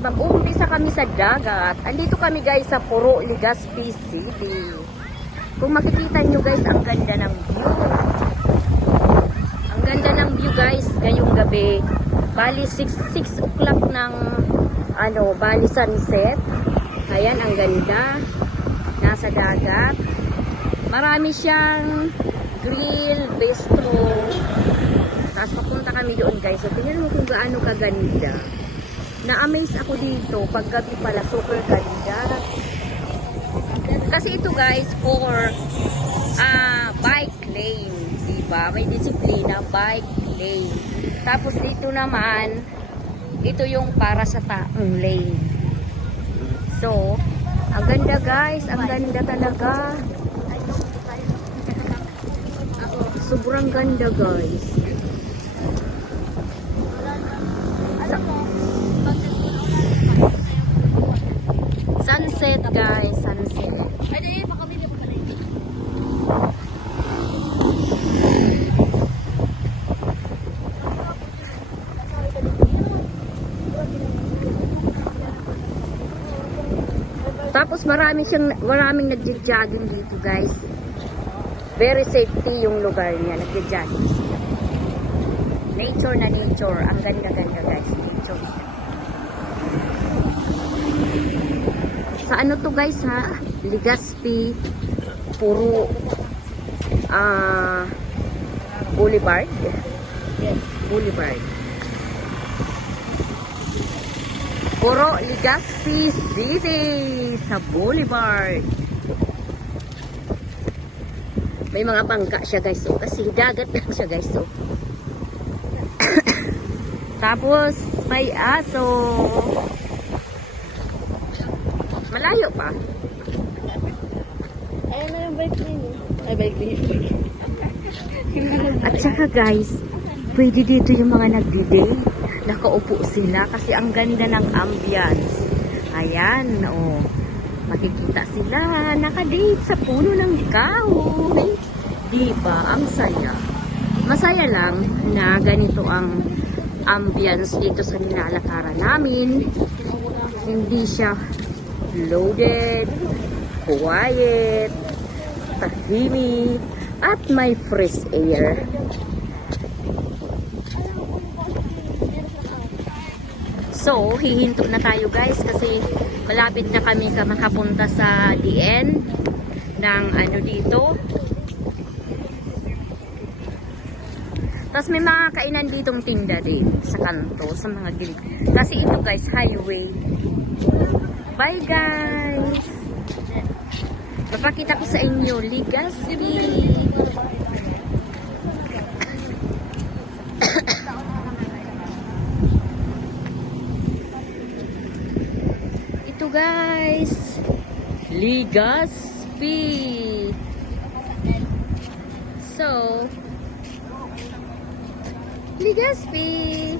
mag-uumpisa kami sa dagat. Andito kami guys sa Puro, Legazpi City. Kung makikita nyo guys, ang ganda ng view. Ang ganda ng view guys, ngayong gabi. Bali 6 o'clock ng bali sunset. Ayan, ang ganda. Nasa dagat. Marami siyang grill, bistro. Tapos papunta kami doon guys. So tingnan mo kung gaano kaganda. Na-amaze ako dito. Pag gabi pala, super ganda. Kasi ito guys, for bike lane. Diba? May disiplina, bike lane. Tapos dito naman, ito yung para sa taong lane. So, ang ganda guys. Ang ganda talaga. Sobrang ganda guys. Sunset guys, sunset. Tapos maraming nagjo-jogging dito guys. Very safety yung lugar niya, nagjo-jogging sila. Nature na nature, ang ganda-ganda guys, nature. Sa ano to guys ha? Legazpi Puro Boulevard. Yes, Boulevard. Puro Legazpi City sa Boulevard. May mga bangka siya guys, so kasi dagat lang siya guys, so. Tapos may aso. Malayo pa. Ayun na yung bike lane. Ay, bike lane. At saka guys, pwede dito yung mga nagdi-date. Nakaupo sila kasi ang ganda ng ambience. Ayan, oh. Makikita sila nakadate sa puno ng kahoy. Diba? Ang saya. Masaya lang na ganito ang ambience dito sa nilalakaran namin. Hindi siya loaded, quiet, tahimik, at may fresh air. So, hihinto na tayo guys kasi malapit na kami makapunta sa DN ng dito. Tapos may mga kainan ditong tinda din sa kanto, sa mga gilid. Kasi ito guys, highway. Bye guys! Papakita ko sa inyo, Legazpi. Ito guys, Legazpi. So, Legazpi.